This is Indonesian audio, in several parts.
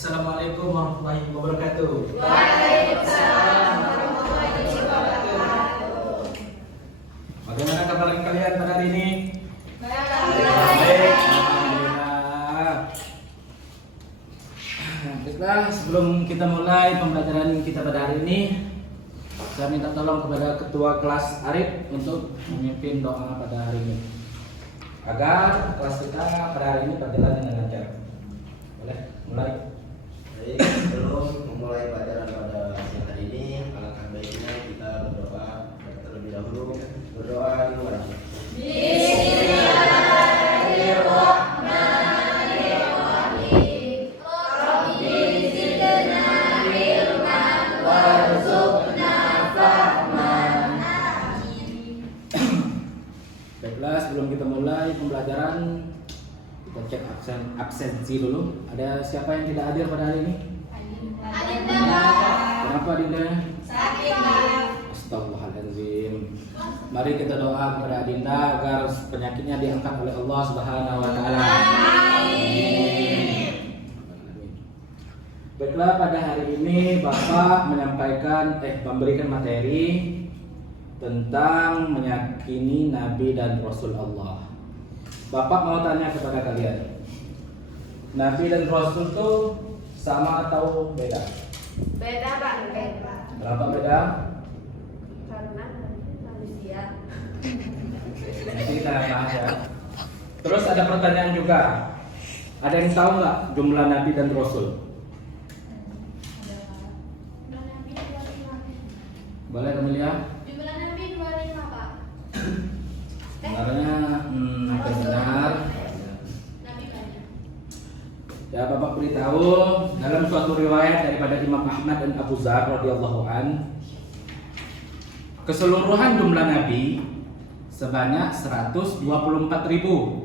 Assalamualaikum warahmatullahi wabarakatuh. Waalaikumsalam warahmatullahi wabarakatuh. Bagaimana kabar kalian pada hari ini? Baik. Alhamdulillah. Baiklah, sebelum kita mulai pembelajaran kita pada hari ini, saya minta tolong kepada ketua kelas Arif untuk memimpin doa pada hari ini, agar kelas kita pada hari ini berjalan dengan lancar. Boleh mulai? Baik, sebelum memulai pelajaran pada siang hari ini, alangkah baiknya kita berdoa terlebih dahulu. Berdoa di luar. Bismillahirrahmanirrahim. Rabbi zidna ilman warzuqna fahman. Baiklah, sebelum kita mulai pembelajaran, kita cek absensi dulu. Ada siapa yang tidak hadir pada hari ini? Adinda, Pak. Kenapa Dinda? Sakit, Pak. Astagfirullahaladzim. Mari kita doa kepada Adinda agar penyakitnya diangkat oleh Allah Subhanahu wa taala. Amin. Baiklah, pada hari ini Bapak memberikan materi tentang meyakini Nabi dan Rasul Allah. Bapak mau tanya kepada kalian, Nabi dan Rasul itu sama atau beda? Beda, Pak. Beda. Berapa beda? Karena manusia. Nanti kita bahas ya. Terus ada pertanyaan juga. Ada yang tahu nggak jumlah Nabi dan Rasul? Boleh Amelia? Jumlah Nabi 25, Pak. Sebenarnya hampir benar. Nabi banyak. Ya, Bapak beritahu dalam suatu riwayat daripada Imam Ahmad dan Abu Dzar radhiyallahu an, keseluruhan jumlah Nabi sebanyak 124.000.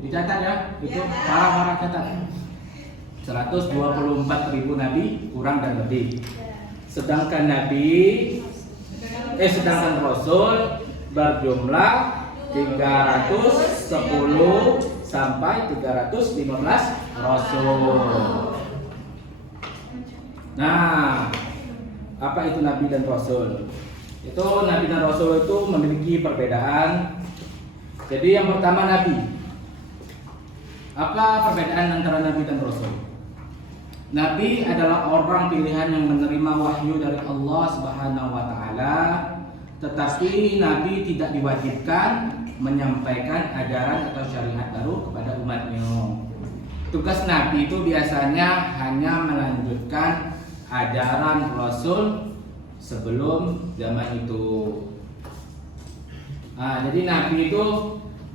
Dicatat ya, itu parah catat. 124.000 Nabi kurang dan lebih. Sedangkan sedangkan Rasul berjumlah 310 sampai 315 Rasul. Nah, apa itu Nabi dan Rasul? Itu Nabi dan Rasul itu memiliki perbedaan. Jadi yang pertama Nabi. Apa perbedaan antara Nabi dan Rasul? Nabi adalah orang pilihan yang menerima wahyu dari Allah Subhanahu wa taala, tetapi Nabi tidak diwajibkan menyampaikan ajaran atau syariat baru kepada umatnya. Tugas Nabi itu biasanya hanya melanjutkan ajaran Rasul sebelum zaman itu. Nah, jadi Nabi itu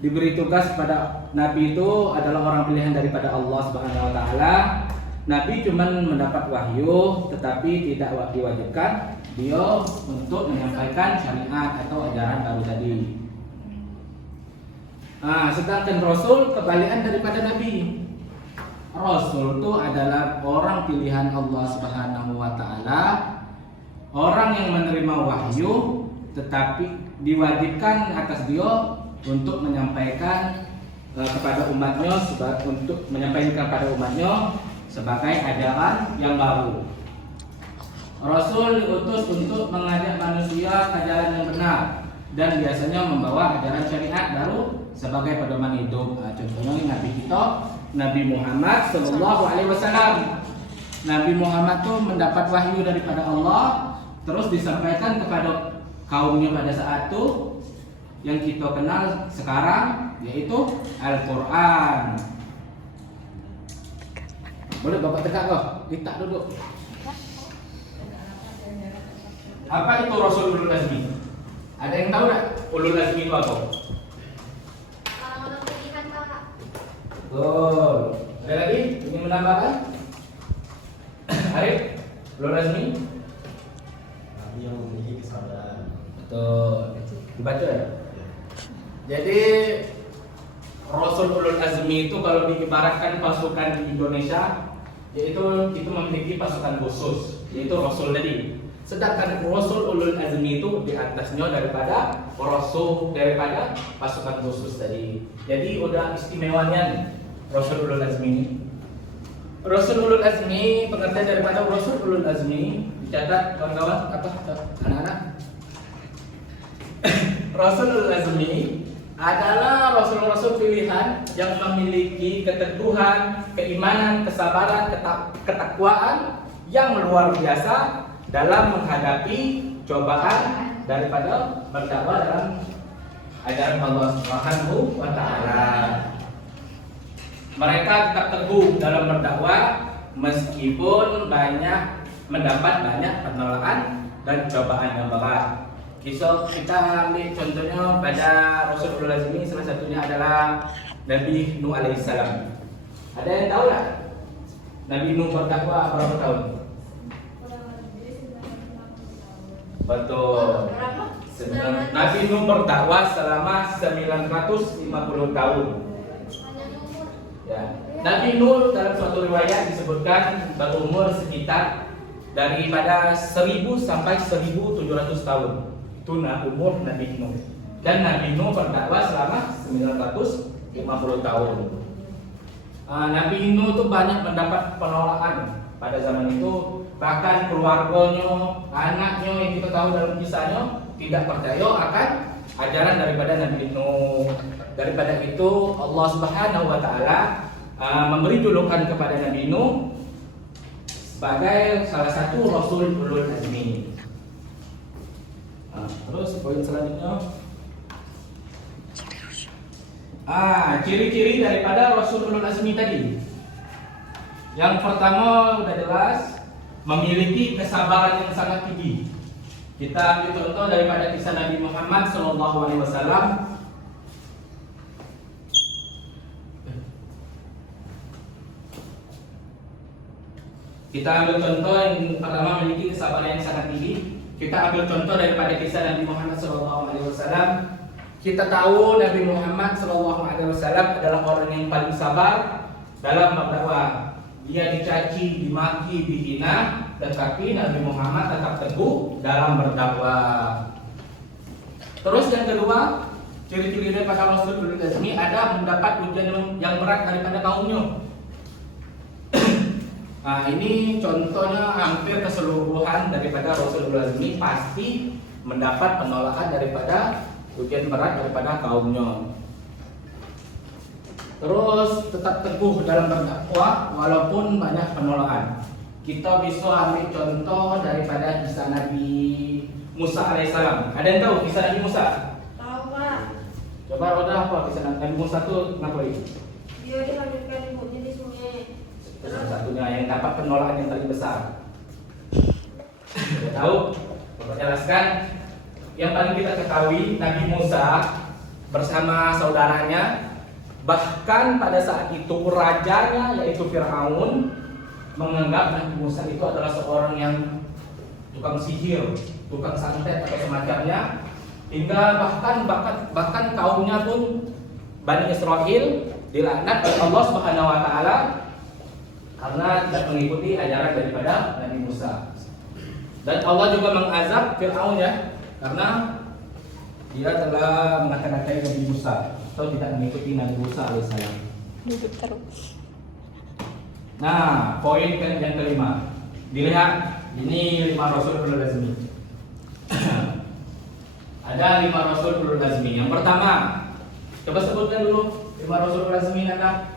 diberi tugas pada Nabi itu adalah orang pilihan daripada Allah Subhanahu wa taala. Nabi cuma mendapat wahyu tetapi tidak diwajibkan dia untuk menyampaikan syariat atau ajaran baru tadi. Nah, sedangkan Rasul kebalikan daripada Nabi. Rasul itu adalah orang pilihan Allah Subhanahu wa taala, orang yang menerima wahyu tetapi diwajibkan atas dia untuk menyampaikan kepada umatnya sebagai ajaran yang baru. Rasul diutus untuk mengajak manusia ke jalan yang benar dan biasanya membawa ajaran syariat baru sebagai pedoman hidup. Nah, contohnya Nabi kita, Nabi Muhammad Sallallahu Alaihi Wasallam. Nabi Muhammad tuh mendapat wahyu daripada Allah, terus disampaikan kepada kaumnya pada saat itu yang kita kenal sekarang, yaitu Al-Quran. Boleh Bapak tegak kok, letak duduk. Apa itu Rasul Ulul Azmi? Ada yang tahu nggak Ulul Azmi itu apa? Orang pilihan, Pak. Betul. Ada lagi? Ini menambahkan? Arif, Ulul Azmi? Nabi yang memiliki kesabaran. Betul. Dibaca ya? Jadi Rasul Ulul Azmi itu kalau diibaratkan pasukan di Indonesia, yaitu itu memiliki pasukan khusus, yaitu Rasul tadi. Sedangkan Rasul Ulul Azmi itu di atasnya daripada pasukan khusus tadi. Jadi udah istimewanya nih Rasul Ulul Azmi ini. Rasul ulul azmi, pengertian daripada Rasul ulul azmi dicatat kawan-kawan apa anak-anak? Rasul ulul azmi adalah rasul-rasul pilihan yang memiliki keteguhan, keimanan, kesabaran, ketakwaan yang luar biasa dalam menghadapi cobaan daripada berdakwah dalam ajaran Allah Subhanahu wa taala. Mereka tetap teguh dalam berdakwah meskipun mendapat banyak penolakan dan cobaan yang berat. Kisah kita ambil contohnya pada Rasulullah ini, salah satunya adalah Nabi Nuh alaihissalam. Ada yang tahu tak? Nabi Nuh berdakwah berapa tahun? Betul. Nabi Nuh berdakwah selama 950 tahun. Ya. Nabi Nuh dalam suatu riwayat disebutkan berumur sekitar daripada 1000 sampai 1700 tahun. Itu umur Nabi Nuh. Dan Nabi Nuh berdakwah selama 950 tahun. Nabi Nuh itu banyak mendapat penolakan pada zaman itu. Bahkan keluarganya, anaknya yang kita tahu dalam kisahnya tidak percaya akan ajaran daripada Nabi Nuh. Daripada itu Allah Subhanahu wa taala memberi julukan kepada Nabi Nuh sebagai salah satu Rasul ulul azmi. Terus poin selanjutnya, ciri-ciri daripada Rasul ulul azmi tadi. Yang pertama udah jelas, memiliki kesabaran yang sangat tinggi. Kita ambil contoh daripada kisah Nabi Muhammad SAW. Kita ambil contoh yang pertama, memiliki kesabaran yang sangat tinggi. Kita ambil contoh daripada kisah Nabi Muhammad SAW. Kita tahu Nabi Muhammad SAW adalah orang yang paling sabar dalam berdakwah. Dia dicaci, dimaki, dihina, tetapi Nabi Muhammad tetap teguh dalam berdakwah. Terus yang kedua, ciri-ciri daripada Rasul ulul azmi ada mendapat ujian yang berat daripada kaumnya. Nah, ini contohnya hampir keseluruhan daripada Rasul ulul azmi pasti mendapat penolakan daripada ujian berat daripada kaumnya. Terus tetap teguh dalam berdakwah walaupun banyak penolakan. Kita bisa ambil contoh daripada kisah Nabi Musa alaihissalam. Ada yang tahu kisah Nabi Musa? Tahu Pak. Coba Roda, apa kisah Nabi Musa itu kenapa ini? Dia dilanjutkan ibunya di sungai. Salah satunya yang dapat penolakan yang paling besar. Sudah tahu? Bapak jelaskan. Yang paling kita ketahui, Nabi Musa bersama saudaranya, bahkan pada saat itu rajanya yaitu Fir'aun menganggap Nabi Musa itu adalah seorang yang tukang sihir, tukang santet atau semacamnya, hingga bahkan kaumnya pun Bani Israel dilaknat oleh Allah Subhanahu wa taala karena tidak mengikuti ajaran daripada Nabi Musa. Dan Allah juga mengazab Fir'aun ya, karena dia telah mengata-ngatai Nabi Musa atau tidak mengikuti Nabi Musa alaihissalam. Duduk terus. Nah, poin yang kelima. Dilihat, ini 5 Rasul ulul azmi. Ada 5 Rasul ulul azmi. Yang pertama, coba sebutkan dulu 5 Rasul ulul azmi ada.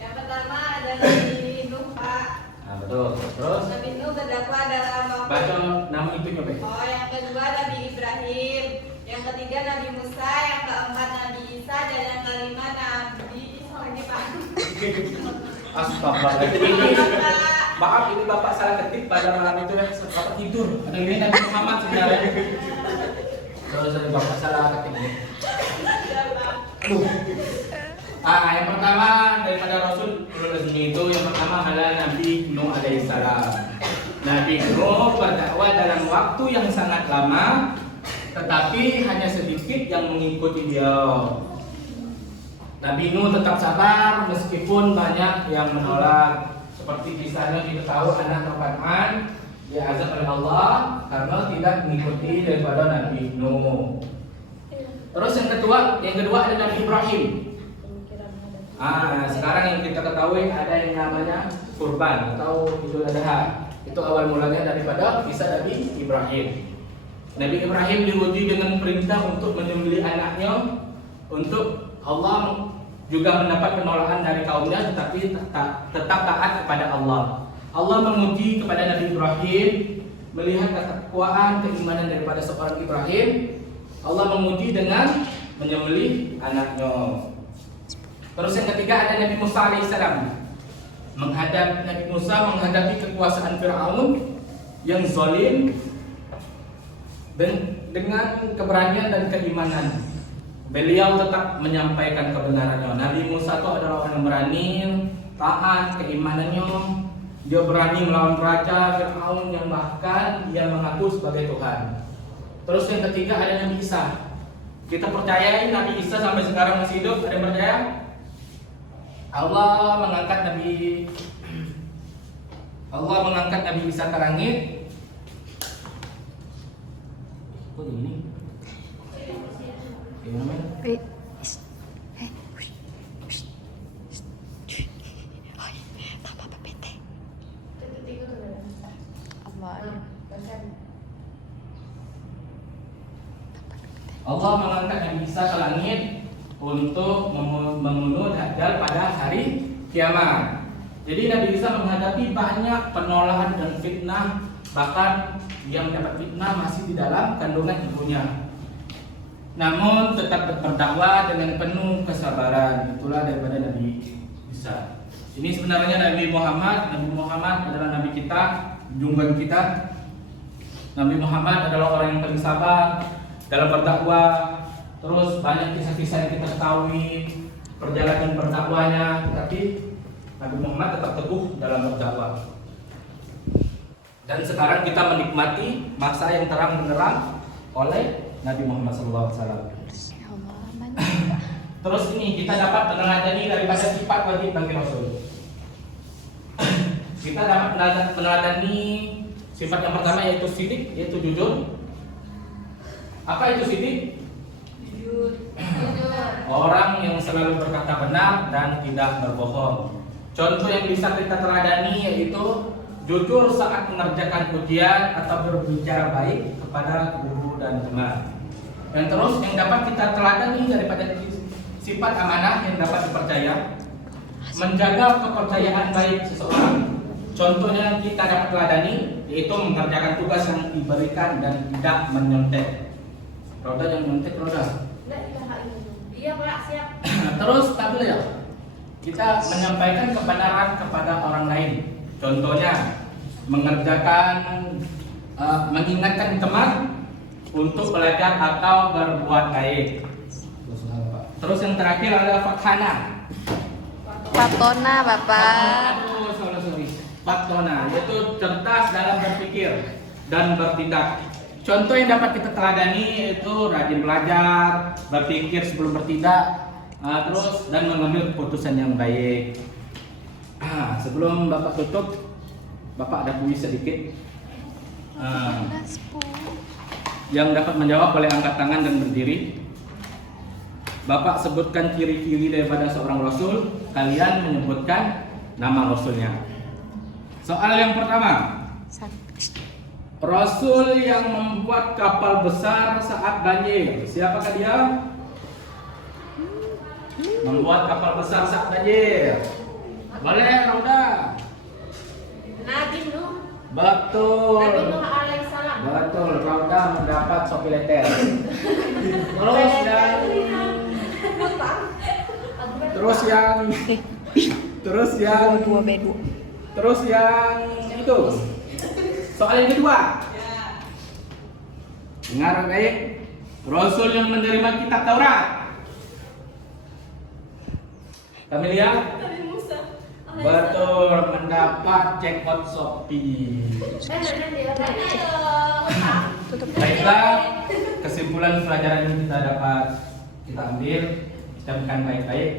Yang pertama ada Nabi Nuh Pak. Nah, betul. Terus Nabi Nuh berdakwah dalam waktu. baca nama itu coba. Oh, yang kedua Nabi Ibrahim. Yang ketiga Nabi Musa. Yang keempat Nabi Isa. Dan yang kelima Nabi lagi Pak. Astagfirullahaladzim. Maaf, ini bapak salah ketik pada malam itu ya. Bapak tidur. Ada ini Nabi Muhammad sebenarnya. Terus bapak salah ketik ini. Aduh. Yang pertama daripada Rasul ulul azmi itu, yang pertama adalah Nabi Nuh alaihissalam. Nabi Nuh berdakwah dalam waktu yang sangat lama, tetapi hanya sedikit yang mengikuti dia. Nabi Nuh tetap sabar meskipun banyak yang menolak. Seperti kisahnya kita tahu anak Kan'an diazab oleh Allah karena tidak mengikuti daripada Nabi Nuh. Terus yang kedua ada Nabi Ibrahim. Sekarang yang kita ketahui ada yang namanya kurban atau Idul Adha. Itu awal mulanya daripada kisah Nabi Ibrahim. Nabi Ibrahim diuji dengan perintah untuk menyembelih anaknya. Untuk Allah juga mendapat penolakan dari kaumnya, tetapi tetap taat kepada Allah. Allah menguji kepada Nabi Ibrahim, melihat ketakwaan, keimanan daripada seorang Ibrahim. Allah menguji dengan menyembelih anaknya. Terus yang ketiga ada Nabi Musa alaihissalam. Nabi Musa menghadapi kekuasaan Fir'aun yang zalim dan dengan keberanian dan keimanan, beliau tetap menyampaikan kebenarannya. Nabi Musa itu adalah orang yang berani, taat keimanannya. Dia berani melawan raja Fir'aun yang bahkan dia mengaku sebagai Tuhan. Terus yang ketiga ada Nabi Isa. Kita percayai Nabi Isa sampai sekarang masih hidup. Ada yang percaya? Allah mengangkat Nabi Isa ke langit. Kok ini? Gimana? Allah mengangkat Nabi Isa ke langit untuk membunuh Dajjal pada hari kiamat. Jadi Nabi Isa menghadapi banyak penolakan dan fitnah, bahkan dia mendapat fitnah masih di dalam kandungan ibunya. Namun tetap berdakwah dengan penuh kesabaran. Itulah daripada Nabi Isa. Ini sebenarnya Nabi Muhammad. Nabi Muhammad adalah Nabi kita, junjungan kita. Nabi Muhammad adalah orang yang paling sabar dalam berdakwah. Terus banyak kisah-kisah yang kita ketahui perjalanan berdakwahnya, tapi Nabi Muhammad tetap teguh dalam berdakwah. Dan sekarang kita menikmati masa yang terang benderang oleh Nabi Muhammad SAW. Terus ini kita dapat meneladani daripada sifat wajib bagi Rasul. Kita dapat meneladani sifat yang pertama yaitu sidik, yaitu jujur. Apa itu sidik? Orang yang selalu berkata benar dan tidak berbohong. Contoh yang bisa kita teladani yaitu jujur saat mengerjakan ujian atau berbicara baik kepada guru dan teman. Dan terus yang dapat kita teladani daripada sifat amanah yang dapat dipercaya, menjaga kepercayaan baik seseorang. Contohnya kita dapat teladani yaitu mengerjakan tugas yang diberikan dan tidak menyontek. Roda yang menyontek roda. Iya Pak, siap. Terus tabel ya. Kita menyampaikan kebenaran kepada orang lain. Contohnya mengingatkan teman untuk belajar atau berbuat baik. Terus yang terakhir adalah fathana. Patona, Bapak. Sorry. Fathona, yaitu cerdas dalam berpikir dan bertindak. Contoh yang dapat kita teladani yaitu rajin belajar, berpikir sebelum bertindak, terus dan mengambil keputusan yang baik. Sebelum Bapak tutup, Bapak ada kuis sedikit yang dapat menjawab boleh angkat tangan dan berdiri. Bapak sebutkan ciri-ciri daripada seorang Rasul, kalian menyebutkan nama Rasulnya. Soal yang pertama, Rasul yang membuat kapal besar saat banjir. Siapakah dia? Membuat kapal besar saat banjir. Boleh, Rauda? Nabi Nuh. Betul. Nabi Nuh alaihissalam. Betul, Rauda mendapat sopi letter. Terus yang itu. Soal yang kedua. Dengar baik. Rasul yang menerima kitab Taurat. Kami lihat. Nabi Musa. Betul, mendapat jackpot Shopee. Baiklah, kesimpulan pelajaran yang kita ambil, kita bukan baik-baik.